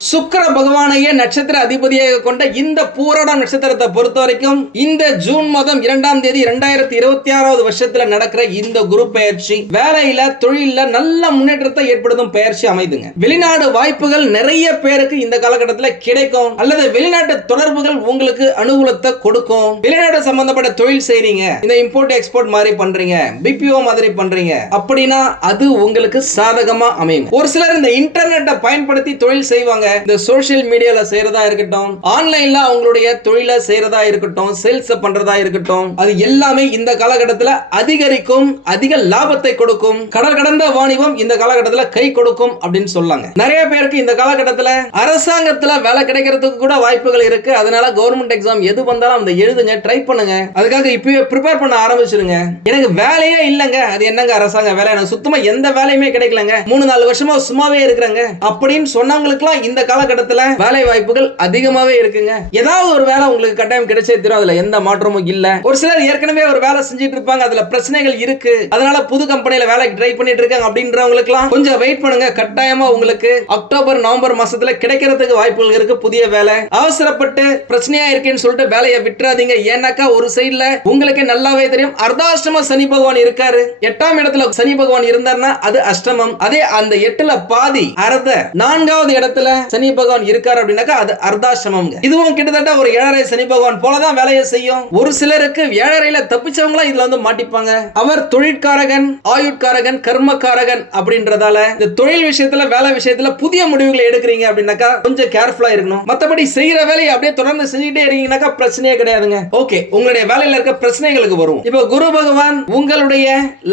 சுக்கிர பகவானையே நட்சத்திர அதிபதியாக கொண்ட இந்த பூராடம் நட்சத்திரத்தை பொறுத்த வரைக்கும் இந்த ஜூன் மாதம் 2ஆம் தேதி 2026வது வருஷத்துல நடக்கிற இந்த குரு பெயர்ச்சி வேலையில தொழில நல்ல முன்னேற்றத்தை ஏற்படுத்தும் பெயர்ச்சி அமைதுங்க. வெளிநாடு வாய்ப்புகள் நிறைய பேருக்கு இந்த காலகட்டத்தில் கிடைக்கும், அல்லது வெளிநாட்டு தொடர்புகள் உங்களுக்கு அனுகூலத்தை கொடுக்கும். வெளிநாடு சம்பந்தப்பட்ட தொழில் செய்றீங்க, இந்த இம்போர்ட் எக்ஸ்போர்ட் மாதிரி பண்றீங்க, பிபிஓ மாதிரி பண்றீங்க அப்படின்னா அது உங்களுக்கு சாதகமா அமையும். ஒரு சிலர் இந்த இன்டர்நெட்டை பயன்படுத்தி தொழில் செய்வாங்க. இந்த சோஷியல் மீடியால செய்யறதா இருக்கட்டும், ஆன்லைன்ல அவங்களுடைய தொழில செய்யறதா இருக்கட்டும், சேல்ஸ் பண்றதா இருக்கட்டும், அது எல்லாமே இந்த காலகட்டத்தில் அதிகரிக்கும், அதிக லாபத்தை கொடுக்கும். கடல் கடந்த வாணிபம் இந்த காலகட்டத்தில் கை கொடுக்கும் அப்படின்னு சொல்லாங்க. நிறைய பேருக்கு இந்த காலகட்டத்தில் அரசாங்கத்தில் வேலை கிடைக்கிறதுக்கு கூட வாய்ப்புகள் இருக்கு. அதனால கவர்மெண்ட் எக்ஸாம் எது வந்தாலும் அந்த எழுதுங்க, ட்ரை பண்ணுங்க. அதுக்காக இப்பவே ப்ரிப்பேர் பண்ண ஆரம்பிச்சிருங்க. எனக்கு வேலையே இல்லங்க, அது என்னங்க அரசாங்க வேலை, எனக்கு சுத்தமா எந்த வேலையுமே கிடைக்கலங்க, 3-4 வருஷமா சும்மாவே இருக்கிறாங்க அப்படின்னு சொன்னவங்களுக்குலாம் இந்த காலகட்டத்தில் வேலை வாய்ப்புகள் அதிகமாவே இருக்குங்க. ஏதாவது ஒரு வேலை உங்களுக்கு கட்டாயம் கிடைச்சே தரும், அதுல எந்த மாற்றமும் இல்ல. ஒரு சிலர் ஏற்கனவே ஒரு வேலை செஞ்சிட்டு இருப்பாங்க, அதுல பிரச்சனைகள் இருக்கு, அதனால புது கம்பெனில வேலைக்கு ட்ரை பண்ணிட்டு இருக்காங்க அப்படின்றவங்களுக்குலாம் கொஞ்சம் வெயிட் பண்ணுங்க. கட்டாயமா உங்களுக்கு அக்டோபர் நவம்பர் மாசத்துல கிடைக்கிறதுக்கு வாய்ப்புகள் இருக்கு புதிய வேலை. அவசரப்பட்டு பிரச்சனையா இருக்கேன்னு சொல்லிட்டு வேலையை விட்டுறாதீங்க. ஏன்னாக்கா ஒரு சைடுல உங்களுக்கு நல்லாவே தெரியும், அர்த்தாஷ்டம சனி பகவான் இருக்காரு. 8ஆம் இடத்துல சனி பகவான் இருந்தார்னா அது அஷ்டமம். அதே அந்த 8ல பாதி அர்த்த 4வது இடத்துல சனி பகவான் இருக்காரு அப்படின்னாக்கா அது அர்த்தாஷ்டமம். இதுவும் கிட்டத்தட்ட ஒரு 7.5 சனி பகவான் போலதான் வேலையை செய்யும். ஒரு சிலருக்கு 7.5ல தப்பிச்சவங்களா இதுல வந்து மாட்டிப்பாங்க. அவர் தொழிற்காரகன், ஆயுட்காரகன், கர்மக்காரகன் அப்படின்றதால இந்த தொழில் விஷயத்துல வேலை விஷயத்துல புதிய முடிவுகளை எடுக்கிறீங்க அப்படின்னாக்கா கொஞ்சம் கேர்ஃபுல்லா இருக்கணும். மத்தபடி செய்யற வேலையை அப்படியே தொடர்ந்து செஞ்சுட்டே இருக்கீங்கன்னாக்கா பிரச்சனையே கிடையாதுங்க. ஓகே, உங்களுடைய வேலையில இருக்க பிரச்சனைகளுக்கு வரும். இப்போ குரு பகவான் உங்களுடைய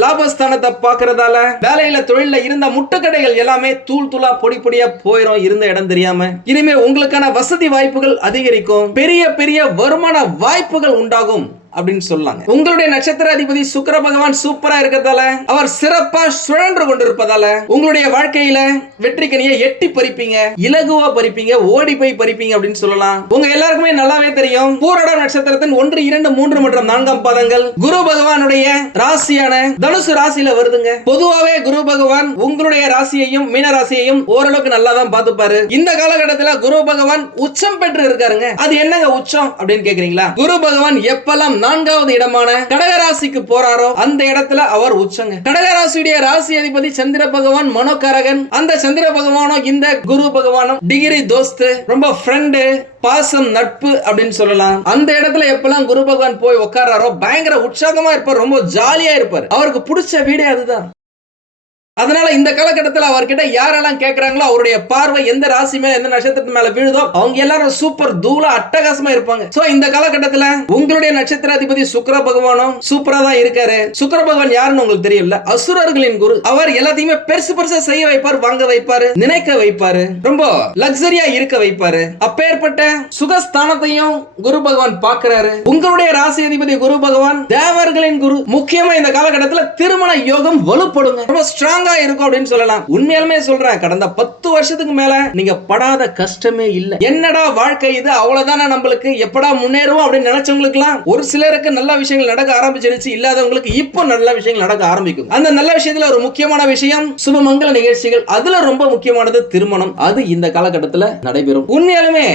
லாபஸ்தானத்தை பார்க்கறதால வேலையில தொழில இருந்த முட்டுக்கடைகள் எல்லாமே தூள் தூளா பொடி பொடியா போயிடும், இருந்த இடம் தெரியாம. இனிமே உங்களுக்கான வசதி வாய்ப்புகள் அதிகரிக்கும், பெரிய பெரிய வருமான வாய்ப்புகள் உண்டாகும் அப்படின்னு சொல்லாங்க. உங்களுடைய நட்சத்திர அதிபதி சுக்கிர பகவான் சூப்பரா இருக்கிறதால, அவர் சிறப்பா சுழன்று கொண்டிருப்பதால உங்களுடைய வாழ்க்கையில வெற்றி கனியை எட்டி பறிப்பீங்க, இலகுவா பறிப்பீங்க, ஓடி போய் பறிப்பீங்க அப்படின்னு சொல்லலாம். உங்க எல்லாருக்குமே நல்லாவே தெரியும், பூரடம் நட்சத்திரத்தின் 1, 2, 3 மற்றும் 4ஆம் பாதங்கள் குரு பகவானுடைய ராசியான தனுசு ராசியில வருதுங்க. பொதுவாவே குரு பகவான் உங்களுடைய ராசியையும் மீன ராசியையும் ஓரளவுக்கு நல்லா தான் பார்த்துப்பாரு. இந்த காலகட்டத்தில் குரு பகவான் உச்சம் பெற்று இருக்காருங்க. அது என்னங்க உச்சம் அப்படின்னு கேக்குறீங்களா? குரு பகவான் எப்பெல்லாம் 4வது இடமான கடகராசிக்கு போறாரோ அந்த இடத்துல அவர் உச்சங்க. கடகராசியுடைய ராசி அதிபதி சந்திர பகவான் மனோகாரகன். அந்த சந்திர பகவானும் இந்த குரு பகவானும் டிகிரி தோஸ்து, ரொம்ப ஃப்ரெண்டு, பாசம், நட்பு அப்படின்னு சொல்லலாம். அந்த இடத்துல எப்பெல்லாம் குரு பகவான் போய் உட்காராரோ பயங்கர உற்சாகமா இருப்பார், ரொம்ப ஜாலியா இருப்பார். அவருக்கு பிடிச்ச வீடே அதுதான். அதனால இந்த காலகட்டத்தில் அவர்கிட்ட யாரெல்லாம் கேட்கறாங்களோ அவருடைய பார்வை எந்த ராசி மேல எந்த நட்சத்திரத்து மேல விழுதோ அவங்க எல்லாரும் சூப்பர் தூளா அட்டகாசமா இருப்பாங்க. சோ இந்த காலகட்டத்தில் உங்களுடைய நட்சத்திர அதிபதி சுக்கிர பகவானும் சூப்பரா தான் இருக்காரு. சுக்கிர பகவான் யாருன்னு உங்களுக்கு தெரியல, அசுரர்களின் குரு. அவர் எல்லாத்தையுமே பெருசு பெருசா செய்ய வைப்பார், வாங்க வைப்பாரு, நினைக்க வைப்பாரு, ரொம்ப லக்ஸரியா இருக்க வைப்பாரு. அப்பேற்பட்ட சுகஸ்தானத்தையும் குரு பகவான் பார்க்கிறாரு. உங்களுடைய ராசி அதிபதி குரு பகவான் தேவர்களின் குரு. முக்கியமா இந்த காலகட்டத்தில் திருமண யோகம் வலுப்படுங்க, ரொம்ப ஸ்ட்ராங் இருக்கும் அப்படின்னு சொல்லலாம். உண்மையாலுமே சொல்றேன், கடந்த 10 வருஷத்துக்கு மேல நீங்க படாத கஷ்டமே இல்ல. என்னடா வாழ்க்கை இது, அவ்வளவுதானே நம்மளுக்கு, எப்படா முன்னேறுவோம் அப்படின்னு நினைச்சவங்களுக்குலாம் ஒரு சிலருக்கு நல்ல விஷயங்கள் நடக்க ஆரம்பிச்சிருச்சு, இல்லாதவங்களுக்கு இப்போ நல்ல விஷயங்கள் நடக்க ஆரம்பிக்கும். அந்த நல்ல விஷயத்துல ஒரு முக்கியமான விஷயம் சுபமங்கல நிகழ்ச்சிகள். அதுல ரொம்ப முக்கியமானது திருமணம். அது இந்த காலகட்டத்தில் நடைபெறும். உண்மையாலுமே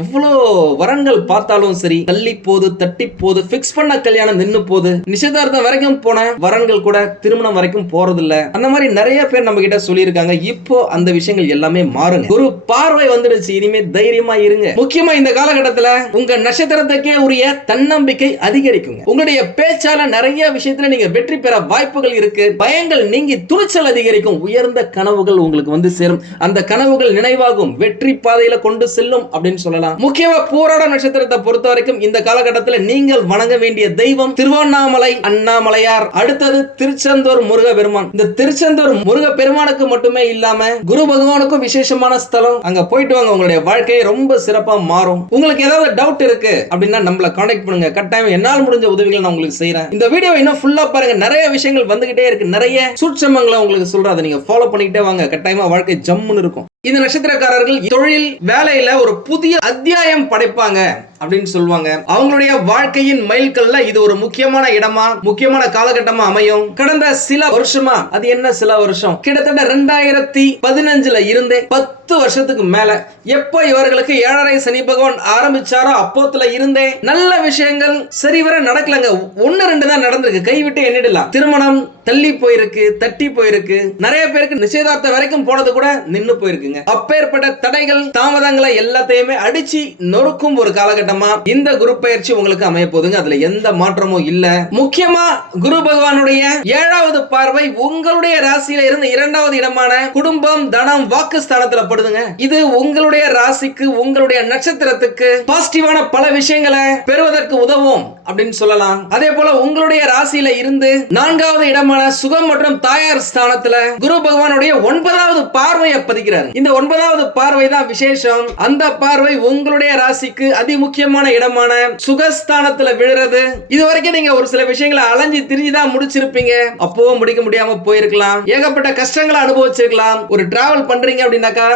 எவ்வளவு வரன்கள் பார்த்தாலும் சரி, தள்ளி போது, தட்டி போது, பிக்ஸ் பண்ண கல்யாணம் நின்னு போது, நிச்சயதார்த்தம் வரைக்கும் போன வரன்கள் கூட திருமணம் வரைக்கும் போறது இல்ல. அந்த மாதிரி நிறைய பேர் நம்ம கிட்ட சொல்லியிருக்காங்க. இப்போ அந்த விஷயங்கள் எல்லாமே மாறுங்க. ஒரு பார்வை வந்துடுச்சு, இனிமே தைரியமா இருங்க. முக்கியமா இந்த காலகட்டத்தில் உங்க நட்சத்திரத்துக்கே உரிய தன்னம்பிக்கை அதிகரிக்குங்க. உங்களுடைய பேச்சால நிறைய விஷயத்துல நீங்க வெற்றி பெற வாய்ப்புகள் இருக்கு. பயங்கள் நீங்கி துணிச்சல் அதிகரிக்கும். உயர்ந்த கனவுகள் உங்களுக்கு வந்து சேரும். அந்த கனவுகள் நினைவாகும், வெற்றி பாதையில கொண்டு செல்லும் அப்படின்னு சொல்லலாம். முக்கியமா பூராட நட்சத்திரத்தை பொறுத்த வரைக்கும் இந்த காலகட்டத்தில் நீங்கள் வணங்க வேண்டிய தெய்வம் திருவண்ணாமலை அண்ணாமலையார். அடுத்தது திருச்செந்தூர் முருக பெருமான். இந்த திருச்செந்தூர் முருக பெருமானுக்கு மட்டுமே இல்லாம குரு பகவானுக்கும் விசேஷமான ஸ்தலம். அங்க போயிட்டு வாங்க, உங்களுடைய வாழ்க்கை ரொம்ப சிறப்பா மாறும். உங்களுக்கு ஏதாவது டவுட் இருக்கு அப்படின்னா நம்மள கான்டாக்ட் பண்ணுங்க. கட்டாயம் என்னால் முடிஞ்ச உதவிகளை நான் உங்களுக்கு செய்றேன். இந்த வீடியோ இன்னும் ஃபுல்லா பாருங்க, நிறைய விஷயங்கள் வந்துகிட்டே இருக்கு, நிறைய சூட்சமங்களை உங்களுக்கு சொல்றேன். அதை நீங்க ஃபாலோ பண்ணிக்கிட்டே வாங்க, கட்டாயமா வாழ்க்கை ஜம்முன்னு இருக்கும். இந்த நட்சத்திரக்காரர்கள் தொழில் வேலையில ஒரு புதிய அத்தியாயம் படைப்பாங்க அப்படின்னு சொல்லுவாங்க. அவங்களுடைய வாழ்க்கையின் மைல்கல்ல இது ஒரு முக்கியமான இடமா, முக்கியமான காலகட்டமா அமையும். கடந்த சில வருஷமா, அது என்ன சில வருஷம், கிட்டத்தட்ட 2015ல இருந்தே 10 வருஷத்துக்கு மேல எப்ப இவர்களுக்கு 7.5 சனி பகவான் ஆரம்பிச்சாரோ அப்போத்துல இருந்தே நல்ல விஷயங்கள் சரிவர நடக்கலங்க. 1-2 தான் நடந்திருக்கு, கைவிட்டு எண்ணிடலாம். திருமணம் தள்ளி போயிருக்கு, தட்டி போயிருக்கு, நிறைய பேருக்கு நிச்சயதார்த்தம் வரைக்கும் போனது கூட நின்னு போயிருக்குங்க. அப்பேற்பட்ட தடைகள் தாமதங்களை எல்லாத்தையுமே அடிச்சு நொறுக்கும் ஒரு காலகட்டம் இந்த குரு பயிற்சி உங்களுக்கு அமைய போதுங்க. அதுல எந்த மாற்றமும் இல்ல. முக்கியமா குரு பகவானுடைய 7வது பார்வை உங்களுடைய ராசியில இருந்து 2வது இடமான குடும்பம், தனம், வாக்கு ஸ்தானத்துல படுதுங்க. இது உங்களுடைய ராசிக்கு, உங்களுடைய நட்சத்திரத்துக்கு பாசிட்டிவான பல விஷயங்களை பெறுவதற்கு உதவும் அப்படின்னு சொல்லலாம். அதே போல உங்களுடைய ராசியில இருந்து 4வது இடமான சுகம் மற்றும் தாயார் ஸ்தானத்துல குரு பகவானுடைய 9வது பார்வையை பதிக்கிறார். இந்த 9வது பார்வை தான் விசேஷம். அந்த பார்வை உங்களுடைய ராசிக்கு அதிமுக்கியமான இடமான சுகஸ்தானத்துல விழுறது. இது வரைக்கும் நீங்க ஒரு சில விஷயங்களை அலைஞ்சி திரிஞ்சுதான் முடிச்சிருப்பீங்க. அப்பவும் முடிக்க முடியாம போயிருக்கலாம். ஏகப்பட்ட கஷ்டங்களை அனுபவிச்சிருக்கலாம். ஒரு டிராவல் பண்றீங்க அப்படின்னாக்கா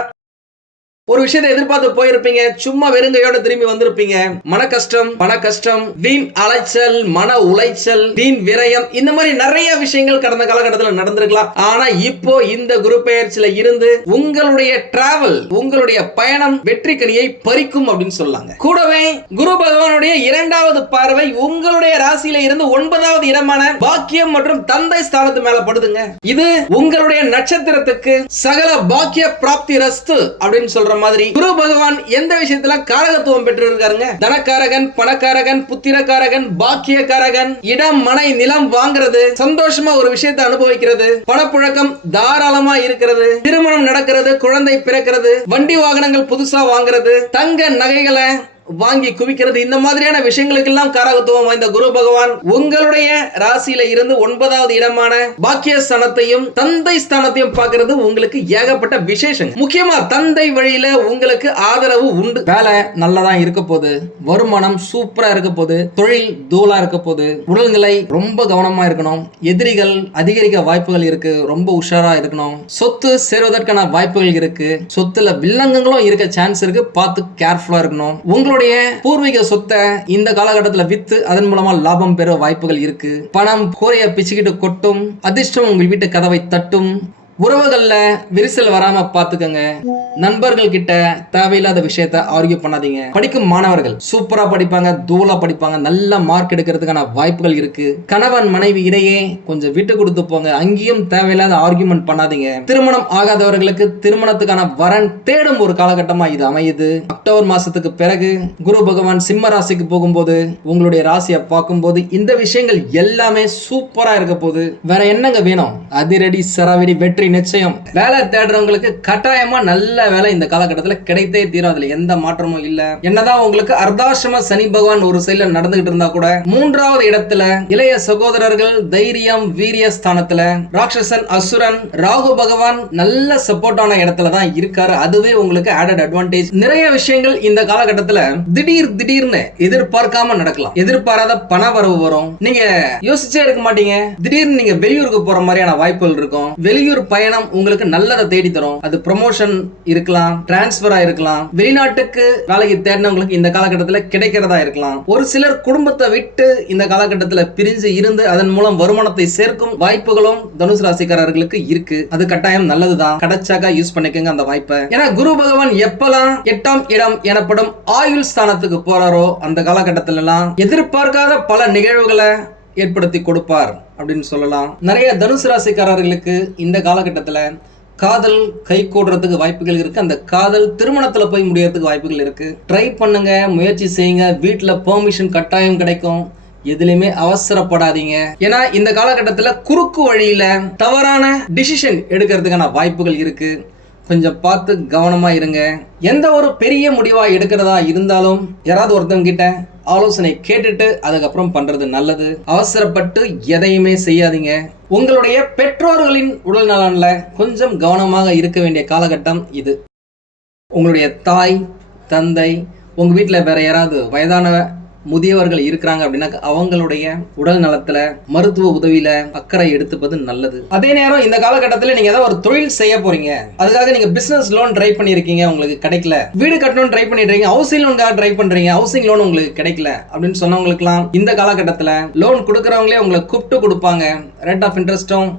ஒரு விஷயத்தை எதிர்பார்த்து போயிருப்பீங்க, சும்மா வெறுங்கையோட திரும்பி வந்திருப்பீங்க. மன கஷ்டம், பண கஷ்டம், வீண் அலைச்சல், மன உளைச்சல், வீண் விரயம், இந்த மாதிரி நிறைய விஷயங்கள் கடந்த காலகட்டத்தில் நடந்திருக்கலாம். ஆனா இப்போ இந்த குரு பெயர்ச்சியில இருந்து உங்களுடைய டிராவல், உங்களுடைய பயணம் வெற்றி கனியை பறிக்கும் அப்படின்னு சொல்லாங்க. கூடவே குரு பகவானுடைய 2வது பார்வை உங்களுடைய ராசியில இருந்து 9வது இடமான பாக்கியம் மற்றும் தந்தை ஸ்தானத்து மேல படுதுங்க. இது உங்களுடைய நட்சத்திரத்துக்கு சகல பாக்கிய பிராப்தி ரஸ்து அப்படின்னு சொல்ற மாதிரி குரு பகவான் எந்த விஷயத்துல காரகத்துவம் பெற்றிருக்காருங்க. தனக்காரகன், பணக்காரகன், புத்திரக்காரகன், பாக்கியக்காரகன், இடம், மனை, நிலம் வாங்குறது, சந்தோஷமா ஒரு விஷயத்தை அனுபவிக்கிறது, பணப்புழக்கம் தாராளமா இருக்கிறது, திருமணம் நடக்கிறது, குழந்தை பிறக்கிறது, வண்டி வாகனங்கள் புதுசா வாங்குறது, தங்க நகைகளை வாங்கி குவிக்கிறது, இந்த மாதிரியான விஷயங்களுக்கு எல்லாம் காரகத்துவம் வாய்ந்த குரு பகவான் உங்களுடைய ராசியில இருந்து 9வது இடமான பாக்கிய ஸ்தானத்தையும் தந்தை ஸ்தானத்தையும் பார்க்கிறது உங்களுக்கு ஏகப்பட்ட விசேஷம். முக்கியமா தந்தை வழியில உங்களுக்கு ஆதரவு உண்டு. வேலை நல்லதா இருக்க போது, வருமானம் சூப்பரா இருக்க போது, தொழில் தூளா இருக்க போது, உடல்நிலை ரொம்ப கவனமா இருக்கணும், எதிரிகள் அதிகரிக்க வாய்ப்புகள் இருக்கு, ரொம்ப உஷாரா இருக்கணும், சொத்து சேருவதற்கான வாய்ப்புகள் இருக்கு, சொத்துல வில்லங்கங்களும் இருக்க சான்ஸ் இருக்கு, பார்த்து கேர்ஃபுல்லா இருக்கணும். உங்களுடைய பூர்வீக சொத்தை இந்த காலகட்டத்தில் வித்து அதன் மூலமா லாபம் பெற வாய்ப்புகள் இருக்கு. பணம் கோரைய பிச்சுக்கிட்டு கொட்டும், அதிர்ஷ்டம் உங்கள் வீட்டு கதவை தட்டும். உறவுகள்ல விரிசல் வராம பாத்துக்கங்க. நண்பர்கள் கிட்ட தேவையில்லாத விஷயத்த ஆர்கியூ பண்ணாதீங்க. படிக்கும் மாணவர்கள் சூப்பரா படிப்பாங்க, தூளா படிப்பாங்க, நல்ல மார்க் எடுக்கிறதுக்கான வாய்ப்புகள் இருக்கு. கணவன் மனைவி இடையே கொஞ்சம் விட்டு கொடுத்து போங்க, அங்கேயும் தேவையில்லாத ஆர்கியூமெண்ட் பண்ணாதீங்க. திருமணம் ஆகாதவர்களுக்கு திருமணத்துக்கான வரன் தேடும் ஒரு காலகட்டமா இது அமையுது. அக்டோபர் மாசத்துக்கு பிறகு குரு பகவான் சிம்ம ராசிக்கு போகும்போது உங்களுடைய ராசியை பார்க்கும்போது இந்த விஷயங்கள் எல்லாமே சூப்பரா இருக்க போகுது. வேற என்னங்க வேணும்? அதிரடி சராவரி வெற்றி நிச்சயம். வேலை தேடுறவங்களுக்கு கட்டாயமா நல்ல வேலை இந்த காலகட்டத்தில் கிடைத்தே தீரும். அதுல எந்த மாற்றமும் இல்ல. என்னதான் உங்களுக்கு அர்த்தாசிரம சனி பகவான் ஒரு சைடுல நடந்துகிட்டு இருந்தா கூட 3வது இடத்துல இளைய சகோதரர்கள் தைரியம் வீரிய ஸ்தானத்துல, ராட்சசன் அசுரன் ராகு பகவான் நல்ல சப்போர்ட்டான இடத்துல தான் இருக்காரு. அதுவே உங்களுக்கு ஆடட் அட்வான்டேஜ். நிறைய விஷயங்கள் இந்த காலகட்டத்துல திடீர்னு எதிர்பார்க்காம நடக்கலாம். எதிர்பாராத பண வரவு வரும். நீங்க யோசிச்சே இருக்க மாட்டீங்க. திடீர்னு நீங்க வெளியூருக்கு போற மாதிரியான வாய்ப்புகள் இருக்கும். வெளியூர் பயணம் உங்களுக்கு நல்லதை தேடி தரும். அது ப்ரமோஷன் இருக்கலாம், டிரான்ஸ்பரா இருக்கலாம், வெளிநாட்டுக்கு வேலைக்கு தேடினவங்களுக்கு இந்த காலகட்டத்தில் கிடைக்கிறதா இருக்கலாம். ஒரு சிலர் குடும்பத்தை விட்டு இந்த காலகட்டத்தில் பிரிஞ்சு இருந்து அதன் மூலம் வருமானத்தை சேர்க்கும் வாய்ப்புகளும் தனுசு ராசிக்காரர்களுக்கு இருக்கு. அது கட்டாயம் நல்லதுதான். கிடைச்சாக்கா யூஸ் பண்ணிக்கங்க அந்த வாய்ப்பை. ஏன்னா குரு பகவான் எப்பெல்லாம் 8ஆம் இடம் எனப்படும் ஆயுள் ஸ்தானத்துக்கு போறாரோ அந்த காலகட்டத்தில எல்லாம் எதிர்பார்க்காத பல நிகழ்வுகளை ஏற்படுத்தி கொடுப்பார் அப்படின்னு சொல்லலாம். நிறைய தனுசு ராசிக்காரர்களுக்கு இந்த காலகட்டத்தில் காதல் கை கூடுறதுக்கு வாய்ப்புகள் இருக்கு. அந்த காதல் திருமணத்துல போய் முடியறதுக்கு வாய்ப்புகள் இருக்கு. ட்ரை பண்ணுங்க, முயற்சி செய்யுங்க. வீட்டுல பெர்மிஷன் கட்டாயம் கிடைக்கும். எதுலையுமே அவசரப்படாதீங்க. ஏன்னா இந்த காலகட்டத்தில் குறுக்கு வழியில தவறான டிசிஷன் எடுக்கிறதுக்கான வாய்ப்புகள் இருக்கு. கொஞ்சம் பார்த்து கவனமா இருங்க. எந்த ஒரு பெரிய முடிவா எடுக்கிறதா இருந்தாலும் யாராவது ஒருத்தவங்க கிட்ட ஆலோசனை கேட்டுட்டு அதுக்கப்புறம் பண்றது நல்லது. அவசரப்பட்டு எதையுமே செய்யாதீங்க. உங்களுடைய பெற்றோர்களின் உடல் நலன்ல கொஞ்சம் கவனமாக இருக்க வேண்டிய காலகட்டம் இது. உங்களுடைய தாய் தந்தை, உங்க வீட்டில் வேற யாராவது வயதான முதியவர்கள் இருக்கிறாங்க அப்படின்னா அவங்களுடைய உடல் நலத்துல மருத்துவ உதவியில அக்கறை எடுத்துப்பது நல்லது. அதே நேரம் இந்த காலகட்டத்தில் நீங்க ஏதாவது ஒரு தொழில் செய்ய போறீங்க, அதுக்காக நீங்க பிசினஸ் லோன் ட்ரை பண்ணிருக்கீங்க, உங்களுக்கு கிடைக்கல. வீடு கட்டணும் ட்ரை பண்ணிட்டு இருக்கீங்க, ஹவுசிங் லோனுக்காக ட்ரை பண்றீங்க, ஹவுசிங் லோன் உங்களுக்கு கிடைக்கல அப்படின்னு சொன்னவங்களுக்குலாம் இந்த காலகட்டத்தில் லோன் கொடுக்கறவங்களே உங்களை கூப்பிட்டு கொடுப்பாங்க. ரேட் ஆஃப் இன்ட்ரெஸ்டும்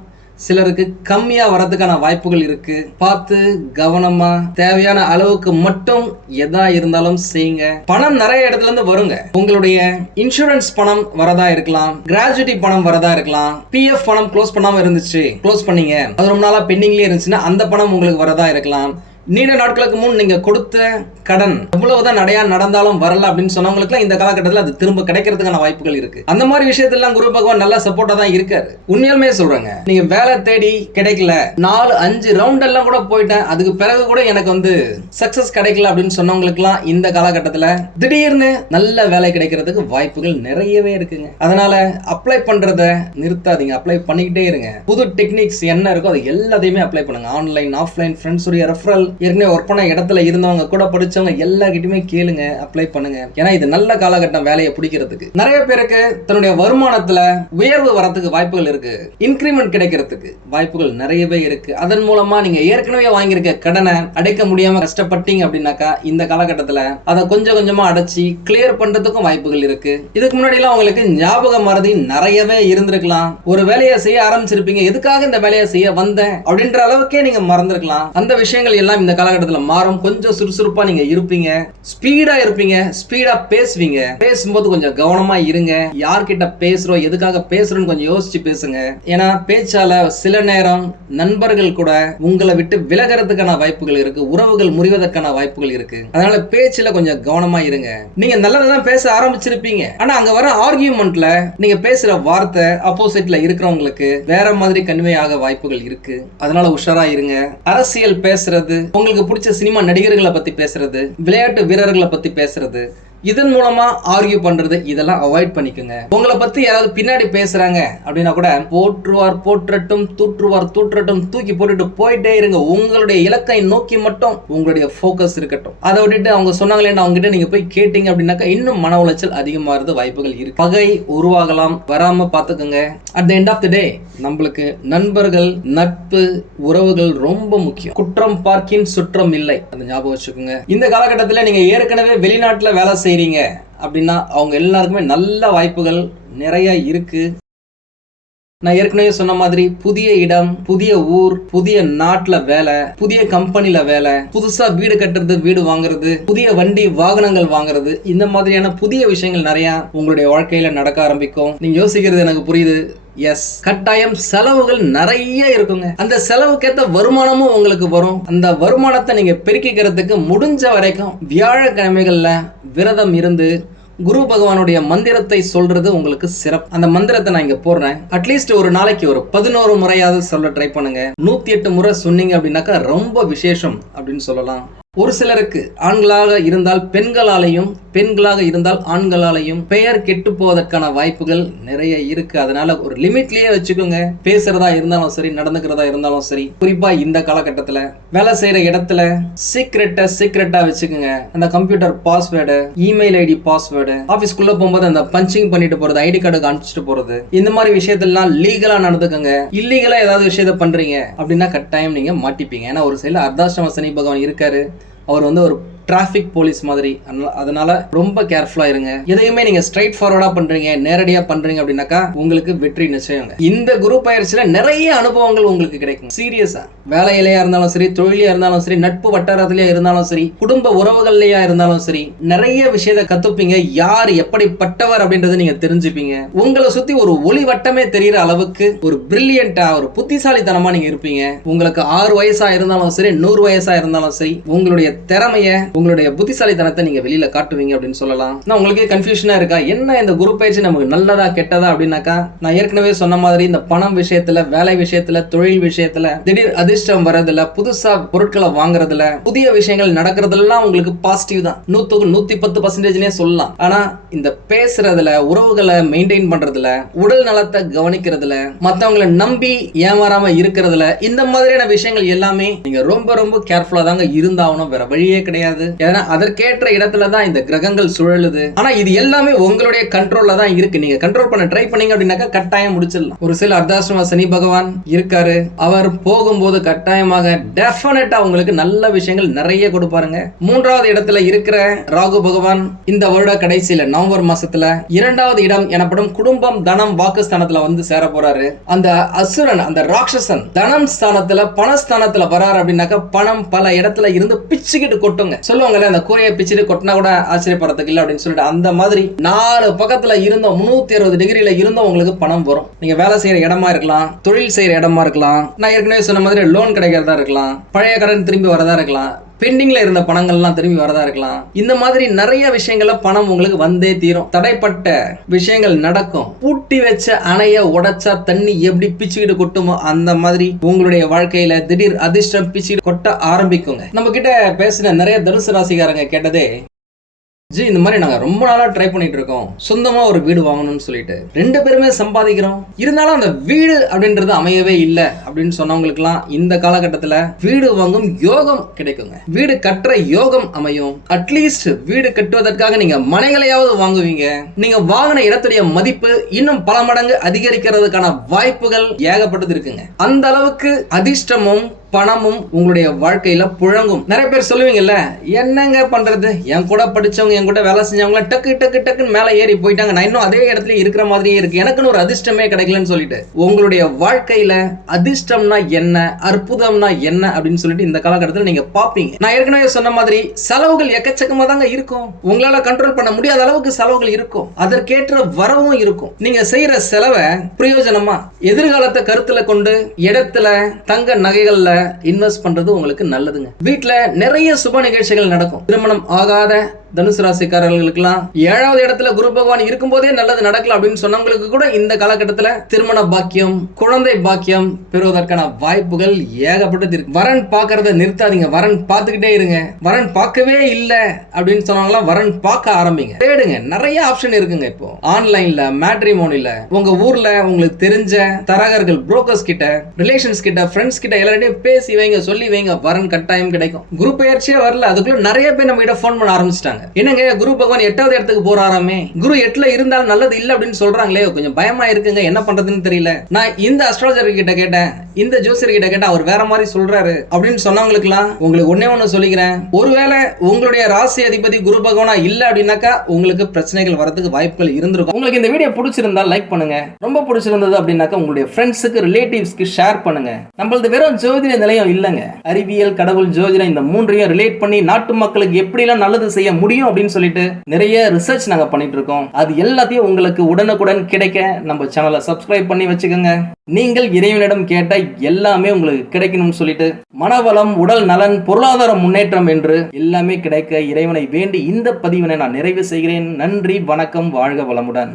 சிலருக்கு கம்மியா வரதுக்கான வாய்ப்புகள் இருக்கு. பார்த்து கவனமா தேவையான அளவுக்கு மட்டும் எதா இருந்தாலும் செய்யுங்க. பணம் நிறைய இடத்துல இருந்து வருங்க. உங்களுடைய இன்சூரன்ஸ் பணம் வரதா இருக்கலாம், கிராஜுவிட்டி பணம் வரதா இருக்கலாம், பிஎஃப் பணம் க்ளோஸ் பண்ணாம இருந்துச்சு, க்ளோஸ் பண்ணீங்க, அது ரொம்ப நாளா பெண்டிங்லயே இருந்துச்சுன்னா அந்த பணம் உங்களுக்கு வரதா இருக்கலாம். நீண்ட நாட்களுக்கு முன் நீங்க கொடுத்த கடன் எவ்வளவுதான் நடையா நடந்தாலும் வரல அப்படின்னு சொன்னவங்களுக்கு இந்த காலகட்டத்தில் அது திரும்ப கிடைக்கிறதுக்கான வாய்ப்புகள் இருக்கு. அந்த மாதிரி விஷயத்தெல்லாம் குரு பகவான் நல்லா சப்போர்ட்டா தான் இருக்காரு. உண்மையாலுமே சொல்றாங்க, நீங்க வேலை தேடி கிடைக்கல, 4-5 ரவுண்ட் எல்லாம் கூட போயிட்டேன், அதுக்கு பிறகு கூட எனக்கு சக்சஸ் கிடைக்கல அப்படின்னு சொன்னவங்களுக்குலாம் இந்த காலகட்டத்தில் திடீர்னு நல்ல வேலை கிடைக்கிறதுக்கு வாய்ப்புகள் நிறையவே இருக்குங்க. அதனால அப்ளை பண்றத நிறுத்தாதீங்க, அப்ளை பண்ணிக்கிட்டே இருங்க. புது டெக்னிக்ஸ் என்ன இருக்கோ அது எல்லாத்தையுமே அப்ளை பண்ணுங்க. ஆன்லைன், ஆஃப்லைன், ஃப்ரெண்ட்ஸுடைய ரெஃபரல், ஏற்கனவே ஒர்க் பண்ண இடத்துல இருந்தவங்க, கூட படிச்சவங்க எல்லார்கிட்டயுமே கேளுங்க, அப்ளை பண்ணுங்க. ஏன்னா இது நல்ல காலகட்டம் வேலையை பிடிக்கிறதுக்கு. நிறைய பேருக்கு தன்னுடைய வருமானத்துல உயர்வு வரதுக்கு வாய்ப்புகள் இருக்கு, இன்கிரிமெண்ட் கிடைக்கிறதுக்கு வாய்ப்புகள் நிறையவே இருக்கு. அதன் மூலமா நீங்க ஏற்கனவே வாங்கியிருக்க கடனை அடைக்க முடியாம கஷ்டப்பட்டீங்க அப்படின்னாக்கா இந்த காலகட்டத்துல அதை கொஞ்சம் கொஞ்சமா அடைச்சி கிளியர் பண்றதுக்கும் வாய்ப்புகள் இருக்கு. இதுக்கு முன்னாடி எல்லாம் உங்களுக்கு ஞாபக மறதி நிறையவே இருந்திருக்கலாம். ஒரு வேலையை செய்ய ஆரம்பிச்சிருப்பீங்க, எதுக்காக இந்த வேலையை செய்ய வந்தேன் அப்படின்ற அளவுக்கே நீங்க மறந்துருக்கலாம். அந்த விஷயங்கள் எல்லாம் இந்த காலகட்டத்தில் மாறும். கொஞ்சம் சுறுசுறுப்பா நீங்க இருப்பீங்க, ஸ்பீடா இருப்பீங்க, ஸ்பீடா பேசுவீங்க. பேசும்போது கொஞ்சம் கவனமா இருங்க. யார்கிட்ட பேசுறோம், எதுக்காக பேசுறோம்னு கொஞ்சம் யோசிச்சு பேசுங்க. ஏன்னா பேச்சால சில நேரம் நண்பர்கள் கூட உங்களை விட்டு விலகிறதுக்கான வாய்ப்புகள் இருக்கு, உறவுகள் முறிவதற்கான வாய்ப்புகள் இருக்கு. அதனால பேச்சுல கொஞ்சம் கவனமா இருங்க. நீங்க நல்லதான் பேச ஆரம்பிச்சிருப்பீங்க, ஆனா அங்க வர ஆர்கியூமெண்ட்ல நீங்க பேசுற வார்த்தை ஆப்போசிட்ல இருக்கிறவங்களுக்கு வேற மாதிரி கன்வே ஆக வாய்ப்புகள் இருக்கு. அதனால உஷாரா இருங்க. அரசியல் பேசுறது, உங்களுக்கு பிடிச்ச சினிமா நடிகர்களை பத்தி பேசுறது, விளையாட்டு வீரர்களை பத்தி பேசுறது, இதன் மூலமா ஆர்கியூ பண்றது, இதெல்லாம் அவாய்ட் பண்ணிக்கோங்க. உங்களை பத்தி யாராவது பின்னாடி பேசுறாங்க அப்படின்னா கூட போற்றுவார் போற்றட்டும், தூற்றுவார் தூற்றட்டும், தூக்கி போட்டுட்டு போயிட்டே இருங்க. உங்களுடைய இலக்கை நோக்கி மட்டும் உங்களுடைய போக்கஸ் இருக்கட்டும். அதை விட்டுட்டு அவங்க சொன்னாங்களே அவங்க கிட்ட நீங்க போய் கேட்டீங்க அப்படின்னாக்கா இன்னும் மன உளைச்சல் அதிகமாகிறது வாய்ப்புகள் இருக்கு. பகை உருவாகலாம், வராம பாத்துக்கோங்க. At the end of the day நம்மளுக்கு நண்பர்கள், நட்பு, உறவுகள் ரொம்ப முக்கியம். குற்றம் பார்க்கின் சுற்றம் இல்லை, அந்த ஞாபகம் வச்சுக்கோங்க. இந்த காலகட்டத்தில் நீங்க ஏற்கனவே வெளிநாட்டுல வேலை செய்றீங்க அப்படின்னா அவங்க எல்லாருக்குமே நல்ல வாய்ப்புகள் நிறைய இருக்கு. நான் ஏற்கனவே சொன்ன மாதிரி புதிய இடம், புதிய ஊர், புதிய நாட்டுல வேலை, புதிய கம்பெனில வேலை, புதுசா வீடு கட்டுறது, வீடு வாங்குறது, புதிய வண்டி வாகனங்கள் வாங்குறது, இந்த மாதிரியான புதிய விஷயங்கள் நிறைய உங்களுடைய வாழ்க்கையில நடக்க ஆரம்பிக்கும். நீங்க யோசிக்கிறது எனக்கு புரியுது. எஸ், கட்டாயம் செலவுகள் நிறைய இருக்குங்க. அந்த செலவுக்கேற்ற வருமானமும் உங்களுக்கு வரும். அந்த வருமானத்தை நீங்க பெருக்கிக்கிறதுக்கு முடிஞ்ச வரைக்கும் வியாழக்கிழமைகள்ல விரதம் இருந்து குரு பகவானுடைய மந்திரத்தை சொல்றது உங்களுக்கு சிறப்பு. அந்த மந்திரத்தை நான் இங்க போடுறேன். அட்லீஸ்ட் ஒரு நாளைக்கு ஒரு 11 முறையாவது சொல்ல ட்ரை பண்ணுங்க. 108 முறை சொன்னீங்க அப்படின்னாக்கா ரொம்ப விசேஷம் அப்படின்னு சொல்லலாம். ஒரு சிலருக்கு ஆண்களாக இருந்தால் பெண்களாலையும், பெண்களாக இருந்தால் ஆண்களாலையும் பெயர் கெட்டு போவதற்கான வாய்ப்புகள் நிறைய இருக்கு. அதனால ஒரு லிமிட்லயே வச்சுக்கோங்க. பேசுறதா இருந்தாலும் சரி, நடந்துக்கிறதா இருந்தாலும் சரி. குறிப்பா இந்த காலகட்டத்துல வேலை செய்யற இடத்துல சீக்ரெட்டா வச்சுக்கோங்க. அந்த computer password, email ID password, ஆபீஸ்க்குள்ள போகும்போது அந்த பஞ்சிங் பண்ணிட்டு போறது, ஐடி கார்டுக்கு அனுப்பிச்சிட்டு போறது, இந்த மாதிரி விஷயத்தெல்லாம் லீகலா நடந்துக்கோங்க. இல்லீகலா ஏதாவது விஷயத்த பண்றீங்க அப்படின்னா கட்டாயம் நீங்க மாட்டிப்பீங்க. ஏன்னா ஒரு சில அர்த்தாஷ்டம சனி பகவான் இருக்காரு. அவர் ஒரு டிராஃபிக் போலீஸ் மாதிரி. அதனால ரொம்ப கேர்ஃபுல்லா இருங்க. எதையுமே நீங்க ஸ்ட்ரைட் ஃபார்வர்டா பண்றீங்க, நேரடியா பண்றீங்க அப்படின்னாக்கா உங்களுக்கு வெற்றி நிச்சயங்க. இந்த குரு பயிற்சியில நிறைய அனுபவங்கள் உங்களுக்கு கிடைக்கும். சீரியஸா வேலையிலையா இருந்தாலும் சரி, தொழிலையா இருந்தாலும் சரி, நட்பு வட்டாரத்திலேயே இருந்தாலும் சரி, குடும்ப உறவுகள்லயா இருந்தாலும் சரி, நிறைய விஷயத்தை கத்துப்பீங்க. யார் எப்படிப்பட்டவர் அப்படின்றத நீங்க தெரிஞ்சுப்பீங்க. உங்களை சுத்தி ஒரு ஒளி வட்டமே தெரியற அளவுக்கு ஒரு பிரில்லியண்டா, ஒரு புத்திசாலித்தனமா நீங்க இருப்பீங்க. உங்களுக்கு 6 வயசா இருந்தாலும் சரி, 100 வயசா இருந்தாலும் சரி, உங்களுடைய திறமைய, உங்களுடைய புத்திசாலித்தனத்தை நீங்க வெளியில காட்டுவீங்க அப்படின்னு சொல்லலாம். நான் உங்களுக்கு கன்ஃபியூஷனா இருக்கா, என்ன இந்த குரு பயிற்சி நமக்கு நல்லதா கெட்டதா அப்படின்னாக்கா, நான் ஏற்கனவே சொன்ன மாதிரி இந்த பணம் விஷயத்துல, வேலை விஷயத்துல, தொழில் விஷயத்துல திடீர் அதிர்ஷ்டம் வரதுல, புதுசா பொருட்களை வாங்குறதுல, புதிய விஷயங்கள் நடக்கிறதுலாம் உங்களுக்கு பாசிட்டிவ் தான். 110% சொல்லலாம். ஆனா இந்த பேசுறதுல, உறவுகளை மெயின்டைன் பண்றதுல, உடல் நலத்தை கவனிக்கிறதுல, மத்தவங்களை நம்பி ஏமாறாம இருக்கிறதுல, இந்த மாதிரியான விஷயங்கள் எல்லாமே நீங்க ரொம்ப ரொம்ப கேர்ஃபுல்லா தாங்க இருந்தாகணும். வேற வழியே கிடையாது. ஏன்னா அதற்கேற்ற இடத்துல தான் இந்த கிரகங்கள் சுழலுது. ஆனா இது எல்லாமே உங்களுடைய கண்ட்ரோல்ல தான் இருக்கு. நீங்க கண்ட்ரோல் பண்ண ட்ரை பண்ணீங்க அப்படின்னாக்கா கட்டாயம் முடிச்சிடலாம். ஒரு சில அர்த்தாஷ்டம சனி பகவான் இருக்காரு, அவர் போகும்போது கட்டாயமாக டெஃபினட்டா உங்களுக்கு நல்ல விஷயங்கள் நிறைய கொடுப்பாருங்க. மூன்றாவது இடத்துல இருக்கிற ராகு பகவான் இந்த வருட கடைசியில நவம்பர் மாசத்துல 2வது இடம் எனப்படும் குடும்பம் தனம் வாக்குஸ்தானத்துல வந்து சேர போறாரு. அந்த அசுரன், அந்த ராட்சசன் தனம் ஸ்தானத்துல பணஸ்தானத்துல வராரு அப்படின்னாக்கா பணம் பல இடத்துல இருந்து பிச்சுக்கிட்டு கொட்டுங்க. சொல்லுவாங்கல்ல, அந்த கூரையை பிச்சுட்டு கொட்டினா கூட ஆச்சரியப்படுறதுக்கு இல்லை அப்படின்னு சொல்லிட்டு, அந்த மாதிரி 4 பக்கத்துல இருந்தோம் 360 டிகிரியில இருந்தோம் உங்களுக்கு பணம் வரும். நீங்க வேலை செய்யற இடமா இருக்கலாம், தொழில் செய்யற இடமா இருக்கலாம், நான் ஏற்கனவே சொன்ன மாதிரி லோன் கிடைக்கிறதா இருக்கலாம், பழைய கடன் திரும்பி வரதா இருக்கலாம், பெண்டிங்ல இருந்த பணங்கள்லாம் திரும்பி வரதா இருக்கலாம். இந்த மாதிரி நிறைய விஷயங்கள்ல பணம் உங்களுக்கு வந்தே தீரும். தடைப்பட்ட விஷயங்கள் நடக்கும். பூட்டி வச்ச அணைய உடைச்சா தண்ணி எப்படி பிச்சுக்கிட்டு கொட்டுமோ அந்த மாதிரி உங்களுடைய வாழ்க்கையில திடீர் அதிர்ஷ்டம் பிச்சுக்கிட்டு கொட்ட ஆரம்பிக்குங்க. நம்ம கிட்ட பேசின நிறைய தனுசு ராசிக்காரங்க கேட்டதே, ஜி இந்த மாதிரி நாங்க ரொம்ப நாளா ட்ரை பண்ணிட்டு இருக்கோம், சொந்தமா ஒரு வீடு வாங்கணும்னு சொல்லிட்டு 2 பேருமே சம்பாதிக்கிறோம், இருந்தாலும் அந்த வீடு அப்படின்றது அமையவே இல்லை அப்படின்னு சொன்னவங்களுக்குலாம் இந்த காலகட்டத்துல வீடு வாங்கும் யோகம் கிடைக்குங்க. வீடு கட்டுற யோகம் அமையும். அட்லீஸ்ட் வீடு கட்டுவதற்காக நீங்க மனைகளையாவது வாங்குவீங்க. நீங்க வாங்கின இடத்துடைய மதிப்பு இன்னும் பல மடங்கு அதிகரிக்கிறதுக்கான வாய்ப்புகள் ஏகப்பட்டது இருக்குங்க. அந்த அளவுக்கு அதிர்ஷ்டமும் பணமும் உங்களுடைய வாழ்க்கையில புழங்கும். நிறைய பேர் சொல்லுவீங்கல்ல, என்னங்க பண்றது, என் கூட படிச்சவங்க என் கூட வேலை செஞ்சவங்க டக்கு டக்கு டக்குன்னு மேல ஏறி போயிட்டாங்க, நான் இன்னும் அதே இடத்துல இருக்கிற மாதிரியே இருக்கு, எனக்குன்னு ஒரு அதிர்ஷ்டமே கிடைக்கலன்னு சொல்லிட்டு. உங்களுடைய வாழ்க்கையில அதிர்ஷ்டம்னா என்ன, அற்புதம்னா என்ன அப்படின்னு சொல்லிட்டு இந்த காலகட்டத்தில் நீங்க பாப்பீங்க. நான் ஏற்கனவே சொன்ன மாதிரி செலவுகள் எக்கச்சக்கமா தாங்க இருக்கும். உங்களால கண்ட்ரோல் பண்ண முடியாத அளவுக்கு செலவுகள் இருக்கும், அதற்கேற்ற வரவும் இருக்கும். நீங்க செய்யற செலவை பிரயோஜனமா எதிர்காலத்தை கருத்துல கொண்டு இடத்துல தங்க நகைகள்ல இன்வெஸ்ட் பண்றது உங்களுக்கு நல்லதுங்க. வீட்டுல நிறைய சுப நிகழ்ச்சிகள் நடக்கும். திருமணம் ஆகாத தனுசு ராசிக்காரர்களுக்கெல்லாம் 7வது இடத்துல குரு பகவான் இருக்கும் போதே நல்லது நடக்கல அப்படின்னு சொன்னவங்களுக்கு கூட இந்த காலகட்டத்துல திருமண பாக்கியம், குழந்தை பாக்கியம் பெறுவதற்கான வாய்ப்புகள் ஏகப்பட்டது இருக்கு. வரன் பார்க்கறத நிறுத்தாதீங்க, வரன் பார்த்துக்கிட்டே இருங்க. வரன் பார்க்கவே இல்லை அப்படின்னு சொன்னாங்களா, வரன் பார்க்க ஆரம்பிங்க, தேடுங்க. நிறைய ஆப்ஷன் இருக்குங்க. இப்போ ஆன்லைன்ல, மேட்ரிமோனில, உங்க ஊர்ல உங்களுக்கு தெரிஞ்ச தரகர்கள், புரோக்கர்ஸ் கிட்ட, ரிலேஷன்ஸ் கிட்ட, ஃப்ரெண்ட்ஸ் கிட்ட எல்லாரையும் பேசி வைங்க, சொல்லி வைங்க, வரன் கட்டாயம் கிடைக்கும். குரு பெயர்ச்சியே வரல, அதுக்குள்ள நிறைய பேர் நம்ம கிட்ட போன் பண்ண ஆரம்பிச்சிட்டாங்க. என்னங்க குரு பகவான் 8வது இடத்துக்கு போறாராமே, குரு 8ல இருந்தாலும் நல்லது இல்ல அப்படின்னு சொல்றாங்களே, கொஞ்சம் பயமா இருக்குங்க, என்ன பண்றதுன்னு தெரியல. நான் இந்த அஸ்ட்ராலஜர் கிட்ட கேட்டேன், இந்த ஜோசியர் கிட்ட கேட்டா அவர் வேற மாதிரி சொல்றாரு அப்படின்னு சொன்னவங்களுக்குலாம் உங்களுக்கு ஒண்ணு சொல்லிக்கிறேன். ஒருவேளை உங்களுடைய ராசி அதிபதி குரு பகவானா இல்ல அப்படின்னாக்கா உங்களுக்கு பிரச்சனைகள் வரதுக்கு வாய்ப்புகள் இருந்திருக்கும். உங்களுக்கு இந்த வீடியோ பிடிச்சிருந்தா லைக் பண்ணுங்க, ரொம்ப பிடிச்சிருந்தது அப்படின்னாக்கா உங்களுடைய ஃப்ரெண்ட்ஸுக்கு, ரிலேட்டிவ்ஸ்க்கு ஷேர் பண்ணுங்க. நம்மளது வெறும் ஜோதிட நிலையம் இல்லங்க, அறிவியல், கடவுள், ஜோதிடம் இந்த மூன்றையும் ரிலேட் பண்ணி நாட்டு மக்களுக்கு எப்படி எல்லாம் நல்லது செய்ய முடியும் அப்படின்னு சொல்லிட்டு நிறைய ரிசர்ச் நாங்க பண்ணிட்டு இருக்கோம். அது எல்லாத்தையும் உங்களுக்கு உடனுக்குடன் கிடைக்க நம்ம சேனலை சப்ஸ்கிரைப் பண்ணி வச்சுக்கோங்க. நீங்கள் இறைவனிடம் கேட்ட எல்லாமே உங்களுக்கு கிடைக்கணும்னு சொல்லிட்டு மனவளம், உடல் நலன், பொருளாதார முன்னேற்றம் என்று எல்லாமே கிடைக்க இறைவனை வேண்டி இந்த பதிவினை நான் நிறைவு செய்கிறேன். நன்றி, வணக்கம், வாழ்க வளமுடன்.